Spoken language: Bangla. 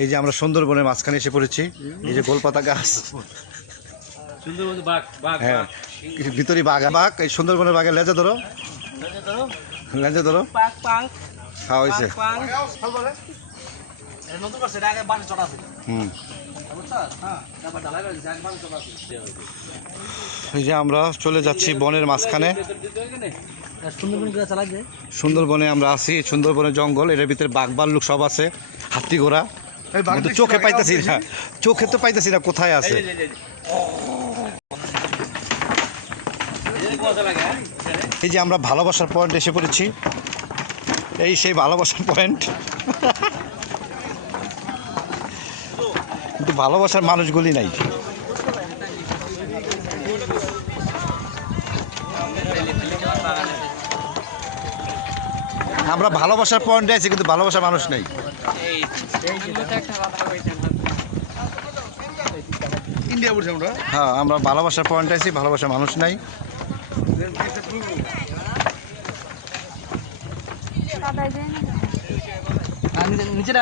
এই যে আমরা সুন্দরবনের মাঝখানে এসে পড়েছি। এই যে গোলপাতা গাছ, হ্যাঁ ভিতরে বাঘ। এই সুন্দরবনের বাঘের লেজা ধরো, লেজা ধরো। হ্যাঁ হয়েছে। এই যে আমরা চলে যাচ্ছি বনের মাঝখানে। সুন্দরবনে আমরা আছি, সুন্দরবনের জঙ্গল, এটার ভিতরে বাঘ ভাল্লুক সব আছে, হাতি ঘোড়া, কিন্তু চোখে পাইতেছি না, চোখে তো পাইতেছি না কোথায় আছে। এই যে আমরা ভালোবাসার পয়েন্ট এসে পড়েছি, এই সেই ভালোবাসার পয়েন্ট, কিন্তু ভালোবাসার মানুষগুলি নাই। আমরা ভালোবাসার পয়েন্টে আছি, কিন্তু ভালোবাসার মানুষ নেই। হ্যাঁ আমরা ভালোবাসার পয়েন্টে আছি, ভালোবাসার মানুষ নাই। নিচে